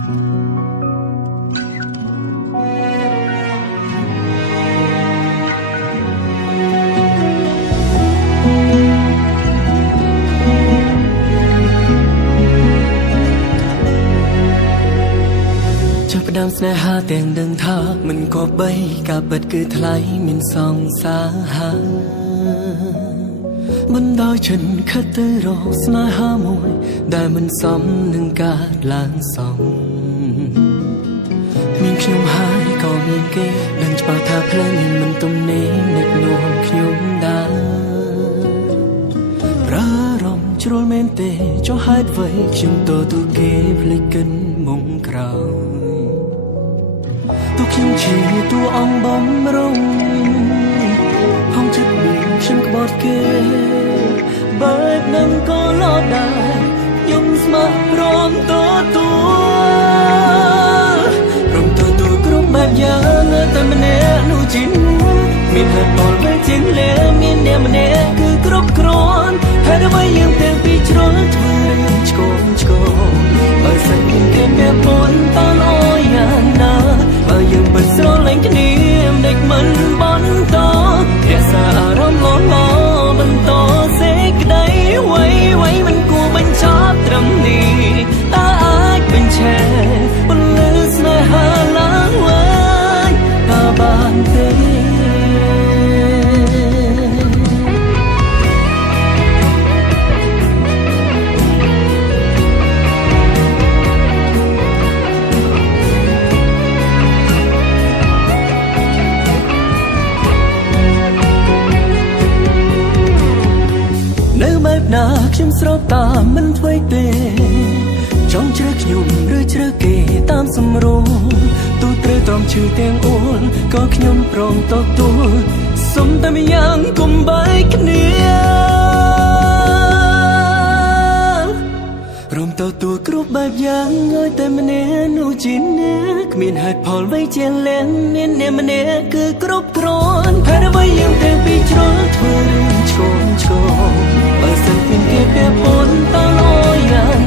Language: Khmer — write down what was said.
ដើមស្នេហាទាំងដឹងថាមិនក៏បីការពិតគឺថ្លៃមានសងសាហាបណ្ដោយចិនខិតទៅរកស្នេហាមួយដែលមិនសមនឹងការឡើងសងមានខ្ញុំហើយក៏មានគេដឹងច្បាស់ថាផ្លូវនេះមិនទំនេរនឹកនាំខ្ញុំដែរប្រារម្ភជ្រុលមែនទេចុះហេតុអ្វីខ្ញុំទទួលគេភ្លេចកិនមុំក្រោយទូខ្ញុំជាតួអង្គបំរុងហងចិត្តមានខ្ញុំក្បត់គេបែបនឹងក៏លត់ដែរខ្ញុំស្មោះព្រមទទួលគ្រប់បែបយ៉ាងតែម្នាក់នោះជាមានហេតុផលបែបជាងលែមានអ្នកម្នាក់គឺគ្រប់គ្រាន់ហើយដើម្បីយើងទាំងពីរជ្រុលធ្វើរឿងឆ្កងបើសិនគេមានពន់តអយយ៉ាងណាបើយើងមិនស្រឡាញ់គ្នាមិនមិនបន្តរក្សាអារម្មណ៍ល្អបន្តសេចក្តីអ្វីមិនគួរបញ្ចប់ត្រឹមនេះតើអាចបញ្ឆេពលឺស្នេហាឡើងវិញតើបានទេណាខ្ញុំស្របតាមមិនធ្វើទេចង់ជ្រើខ្ញុំឬជ្រើគេតាមសម្រួលទូត្រូវត្រង់ឈឺទាំងអូនក៏ខ្ញុំព្រមទទួលសុំតែម្យ៉ាងកុំបែកគ្នាព្រមទទួលគ្រប់បែបយ៉ាងឲ្យតែម្នាក់នោះជាអ្នកគ្មានហេតុផលអ្វីជាលែងមានអ្នកម្នាក់គឺគ្រប់គ្រាន់ហើយអ្វីយើងទាំងពីរជ្រុលធ្វើរឿងឆ្កងបើសិនពីគេពាក់ពន់តលយ៉ាង